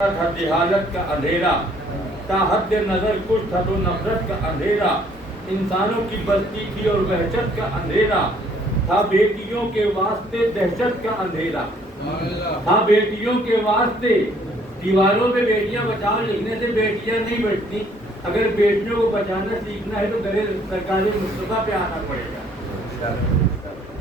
تھا جہالت کا اندھیرا، تا حد نظر کچھ تھا تو نفرت کا اندھیرا، انسانوں کی بستی تھی اور وحشت کا اندھیرا، تھا بیٹیوں کے واسطے دہشت کا اندھیرا، تھا بیٹیوں کے واسطے۔ دیواروں پہ بیٹیاں بچاؤ لکھنے سے بیٹیاں نہیں بچتی، اگر بیٹیوں کو بچانا سیکھنا ہے تو درے سرکار مصطفیٰ پہ آنا پڑے گا۔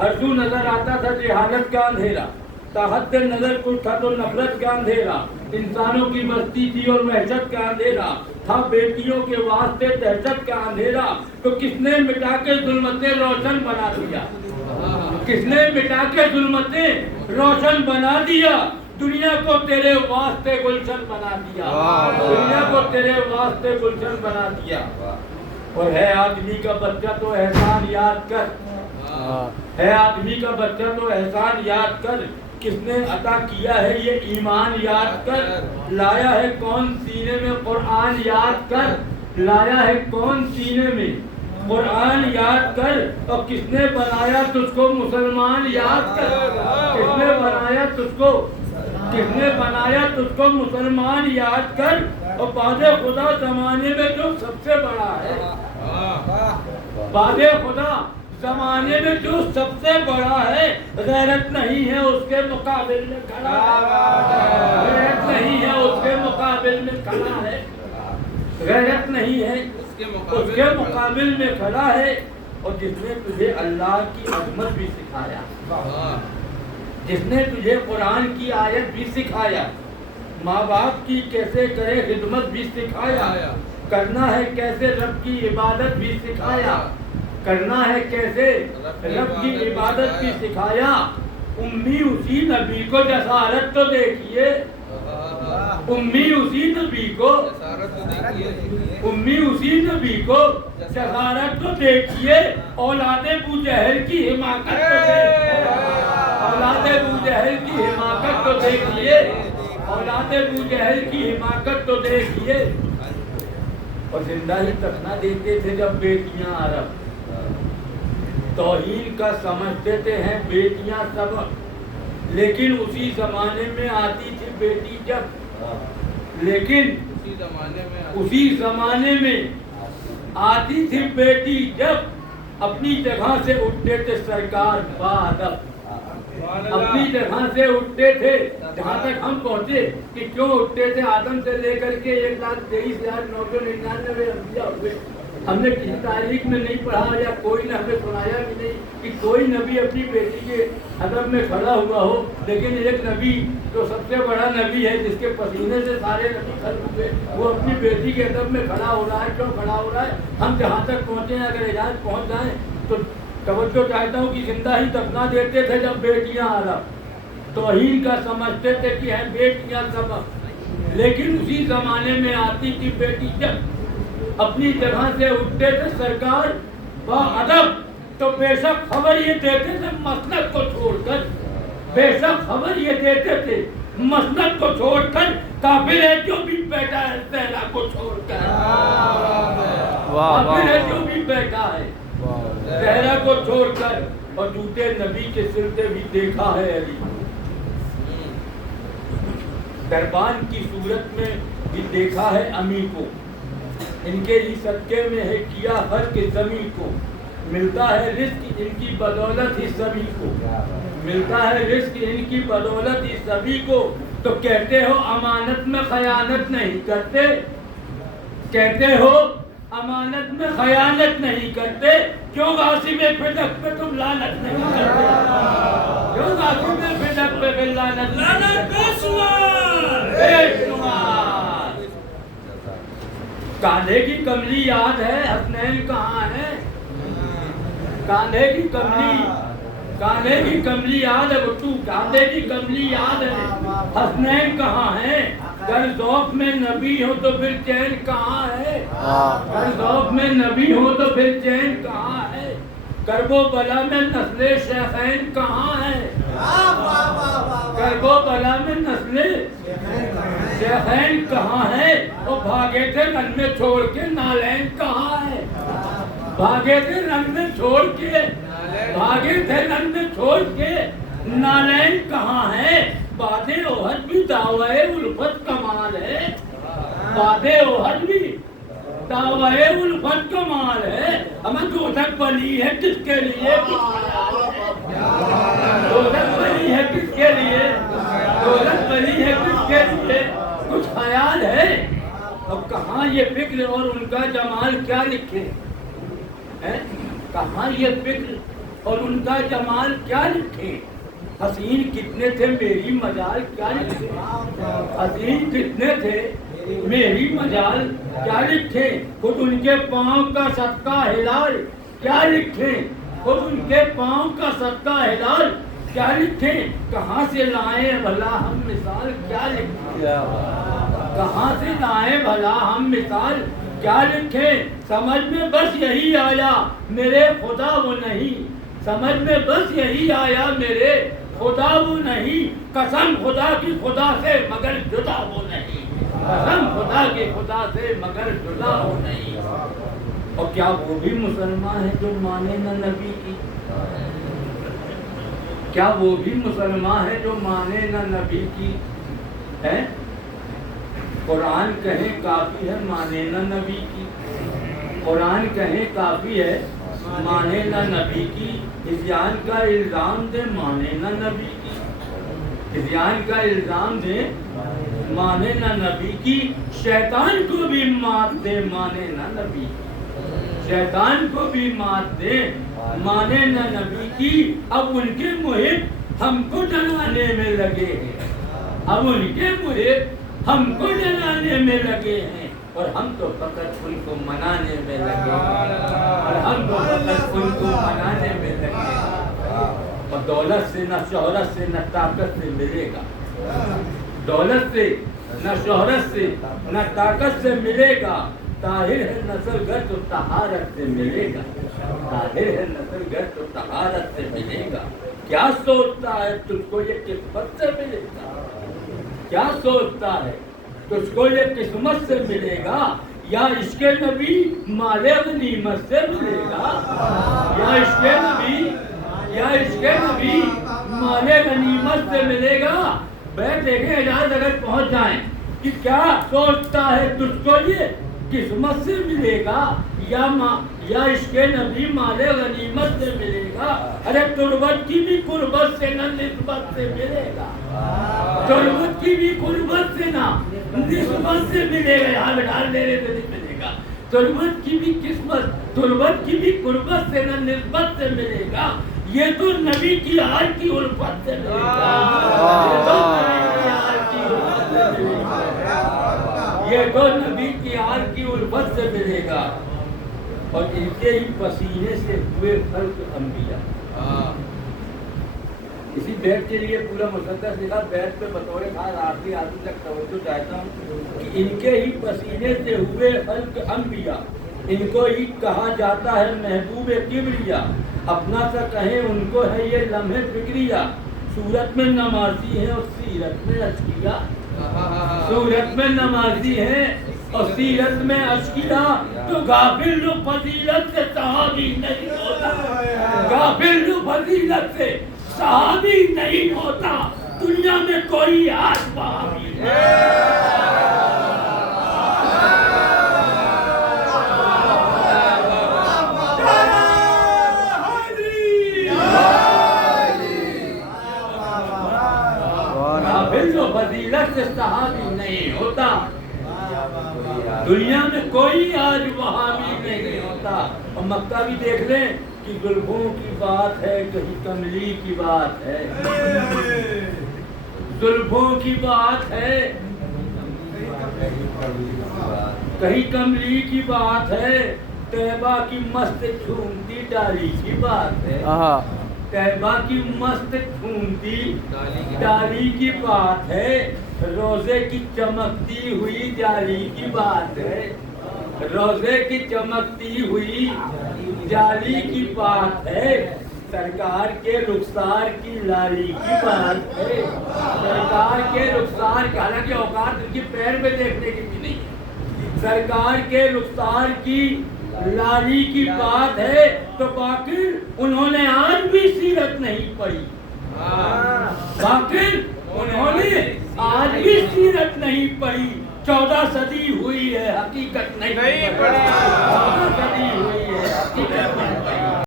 ہر سو نظر آتا تھا جہالت کا اندھیرا، تا حد نظر کچھ تھا تو نفرت کا اندھیرا، انسانوں کی مستی تھی اور وحشت کا اندھیرا، تھا بیٹیوں کے واسطے دہشت کا اندھیرا، تو کس نے مٹا کے ظلمتیں روشن بنا دیا، کس نے مٹا کے ظلمتیں روشن بنا دیا، دنیا کو تیرے واسطے گلشن بنا دیا، دنیا کو تیرے واسطے گلشن بنا دیا۔ اور ہے آدمی کا بچہ تو احسان یاد کر، ہے آدمی کا بچہ تو احسان یاد کر، کس نے عطا کیا ہے یہ ایمان یاد کر، لایا ہے کون سینے میں قرآن یاد کر، لایا ہے کون سینے میں قرآن یاد کر، اور کس نے بنایا تجھ کو مسلمان یاد کر، کس نے بنایا تجھ کو، کس نے بنایا تجھ کو مسلمان یاد کر، اور باد خدا زمانے میں جو سب سے بڑا ہے، باد خدا زمانے میں جو سب سے بڑا ہے، غیرت نہیں ہے اس کے مقابل میں کھڑا ہے، غیرت نہیں ہے اس کے مقابل میں کھڑا ہے، غیرت نہیں ہے اس کے مقابل میں کھڑا ہے۔ اور جس نے تجھے اللہ کی عظمت بھی سکھایا، جس نے تجھے قرآن کی آیت بھی سکھایا، ماں باپ کی کیسے کرے خدمت بھی سکھایا، کرنا ہے کیسے رب کی عبادت بھی سکھایا، کرنا ہے کیسے رب کی عبادت بھی سکھایا، امی اسی نبی کو جسارت تو دیکھیے، امی اسی نبی کو، امی اسی نبی کو جسارت تو دیکھیے، اولاد ابو جہل کی حماقت تو دیکھیے، اولاد ابو جہل کی حماقت تو دیکھیے، اولاد ابو جہل کی حماقت تو دیکھیے۔ اور زندہ ہی تک نہ دیتے تھے جب بیٹیاں عرب، توہین کا سمجھتے تھے ہیں بیٹیاں سبق، لیکن اسی زمانے میں آتی تھی بیٹی جب، لیکن اسی زمانے میں آتی تھی بیٹی جب، اپنی جگہ سے اٹھتے تھے سرکار باادب، اپنی جگہ سے اٹھتے تھے، جہاں تک ہم پہنچے کہ کیوں اٹھتے تھے، آدم سے لے کر کے 1,23,999 انبیاء ہوئے، ہم نے کسی تاریخ میں نہیں پڑھا یا کوئی نے ہمیں سنایا بھی نہیں کہ کوئی نبی اپنی بیٹی کے ادب میں کھڑا ہوا ہو، لیکن ایک نبی جو سب سے بڑا نبی ہے، جس کے پسینے سے سارے نبی خلق ہوئے، وہ اپنی بیٹی کے ادب میں کھڑا ہو رہا ہے۔ کیوں کھڑا ہو رہا ہے؟ ہم جہاں تک پہنچے ہیں، اگر اجازت پہنچ جائیں تو توجہ چاہتا ہوں کہ زندہ ہی دفنا دیتے تھے جب بیٹیاں عرب، توہین کا سمجھتے تھے کہ ہیں بیٹیاں سبق، لیکن اسی زمانے میں آتی تھی بیٹی جب، اپنی جگہ سے اٹھتے تھے سرکار باادب، تو بے شک خبر یہ دیتے تھے مسلک کو چھوڑ کر، بے شک خبر یہ دیتے تھے مسلک کو چھوڑ کر، کافر ہے جو بھی بیٹا ہے زہرا کو چھوڑ کر، کافر ہے جو بھی بیٹا ہے زہرا کو چھوڑ کر، اور جوتے نبی کے سلتے بھی دیکھا ہے علی، دربان کی صورت میں بھی دیکھا ہے امی کو، ان کے ہی صدقے میں ہے کیا ہر کے زمین کو، ملتا ہے رزق ان کی بدولت ہی سبھی کو، ملتا ہے رزق ان کی بدولت ہی سبھی کو، تو کہتے ہو امانت میں خیانت نہیں کرتے، کہتے ہو امانت میں خیانت نہیں کرتے، کیوں غاصب فدق پہ تم لعنت نہیں کرتے، کیوں غاصب فدق پہ لعنت نہیں کرتے۔ کاندھے کی کملی یاد ہے، حسنین کہاں ہے، کاندھے کی کملی، کاندھے کی کملی یاد ہے، بٹو کاندھے کی کملی یاد ہے، حسنین کہاں ہے، گر ذوق میں نبی ہو تو پھر چین کہاں ہے، گر ذوق میں نبی ہو تو پھر چین کہاں ہے، کرب و بلا میں نسل شیخین کہاں ہے، کرب و بلا میں نسل شیخین کہاں ہے، اور بھاگے تھے رن میں چھوڑ کے نالین کہاں ہے، بھاگے تھے رن میں چھوڑ کے، بھاگے تھے رن میں چھوڑ کے نالین کہاں ہے، باد احد بھی دعوی الفت کمال ہے، باد احد بھی دعوی الفت کمال ہے۔ ہمیں دوزخ بنی ہے کس کے لیے؟ دوزخ بنی ہے کس کے لیے؟ دوزخ بنی ہے کس کے لیے؟ کچھ خیال ہے؟ اب کہاں یہ فکر اور ان کا جمال کیا لکھے؟ کہاں یہ فکر اور ان کا جمال کیا لکھے؟ حسین کتنے تھے میری مجال کیا لکھے؟ حسین کتنے تھے میری مجال کیا لکھے؟ خود ان کے پاؤں کا صدقہ ہلال کیا لکھے؟ خود ان کے پاؤں کا صدقہ ہلال کیا لکھے؟ کہاں سے لائیں بھلا ہم مثال کیا لکھیں؟ کہاں سے لائیں بھلا ہم مثال کیا لکھیں؟ سمجھ میں بس یہی آیا میرے خدا وہ نہیں، سمجھ میں بس یہی آیا میرے خدا وہ نہیں، قسم خدا کی خدا سے مگر جدا وہ نہیں، قسم خدا کی خدا سے مگر جدا وہ نہیں۔ اور کیا وہ بھی مسلمان ہے جو مانے نہ نبی کی؟ کیا وہ بھی مسلمان ہے جو مانے نہ نبی کی؟ ہے قرآن کہیں کافی ہے مانے نہ نبی کی، قرآن کہیں کافی ہے مانے نہ نبی کی، ہذیان کا الزام دے مانے نہ نبی کی، ہذیان کا الزام دے مانے نہ نبی کی، شیطان کو بھی مات دے مانے نہ نبی کی، شیطان کو بھی مات دے مانے نہ نبی کی۔ اب ان کے محب ہم کو جلانے میں لگے ہیں، اب ان کے محب ہم کو جلانے میں لگے ہیں، اور ہم تو فقط ان کو منانے میں لگے ہیں، اور ہم تو فقط ان کو منانے میں لگے ہیں۔ اور دولت سے نہ شہرت سے نہ طاقت سے ملے گا، دولت سے نہ شہرت سے نہ طاقت سے ملے گا، طاہر ہے نسل گر تو طہارت سے ملے گا، طاہر ہے نسل گر تو طہارت سے ملے گا۔ کیا سوچتا ہے تجھ کو یہ قسمت سے ملے گا؟ کیا سوچتا ہے تجھ کو یہ قسمت سے ملے گا، یا عشق نبی مال غنیمت سے ملے گا، یا عشق نبی، یا عشق نبی مال غنیمت سے ملے گا؟ بیٹھ دیکھیں اجازت اگر پہنچ جائیں کہ کیا سوچتا ہے تجھ کو یہ قسمت سے ملے گا، یا عشق نبی مال غنیمت سے ملے گا؟ ارے تربت کی بھی قربت سے نہ نسبت سے ملے گا، تربت کی بھی قربت سے نہ نسبت سے ملے گا، یہاں ڈال دے رہے تو نہیں ملے گا۔ تربت کی بھی قسمت، تربت کی بھی قربت سے نہ نسبت سے ملے گا، یہ تو نبی کی آل کی الفت سے ملے گا، یہ تو نبی کی آل کی الفت سے ملے گا، یہ تو نبی کی آل کی الفت سے ملے گا۔ اور ان کے ہی پسینے سے ہوئے خلق انبیاء، اسی بیت کے لیے پورا مقدس لکھا، بیت پہ بطور خاص آخری آدمی تک توجہ چاہتا ہوں کہ ان کے ہی پسینے سے ہوئے خلق انبیاء، ان کو ہی کہا جاتا ہے محبوب کبریا، اپنا سا کہیں ان کو ہے یہ لمحے فکریہ، صورت میں نمازی ہے اور سیرت میں اشقیا، صورت میں نمازی ہے اور سیرت میں اشقیا، تو غافل جو فضیلت سے صحابی نہیں ہوتا، غافل جو فضیلت سے صحابی نہیں ہوتا، دنیا میں کوئی آج صحابی نہیں۔ فضیلت سے صحابی نہیں ہوتا، دنیا میں کوئی آج وہابی نہیں ہوتا۔ اور مکہ بھی دیکھ لیں کہ زلفوں کی بات ہے کہیں کملی کی بات ہے، زلفوں کی بات ہے کہیں کملی کی بات ہے، طیبہ کی مست جھومتی ڈالی کی بات ہے، طیبہ کی مست جھومتی ڈالی کی بات ہے، روزے کی چمکتی ہوئی جالی کی بات ہے، روزے کی چمکتی ہوئی جالی کی بات ہے، سرکار کے رخسار کی لالی کی بات ہے، سرکار کے رخسار کی، حالانکہ اوقات ان کی پیر میں دیکھنے کی بھی نہیں ہے، سرکار کے رخسار کی لالی کی بات ہے، تو باقی انہوں نے آج بھی سیرت نہیں پڑھی، باقی انہوں نے آج بھی سیرت نہیں پڑھی، 14 صدی ہوئی ہے، حقیقت نہیں پڑھی۔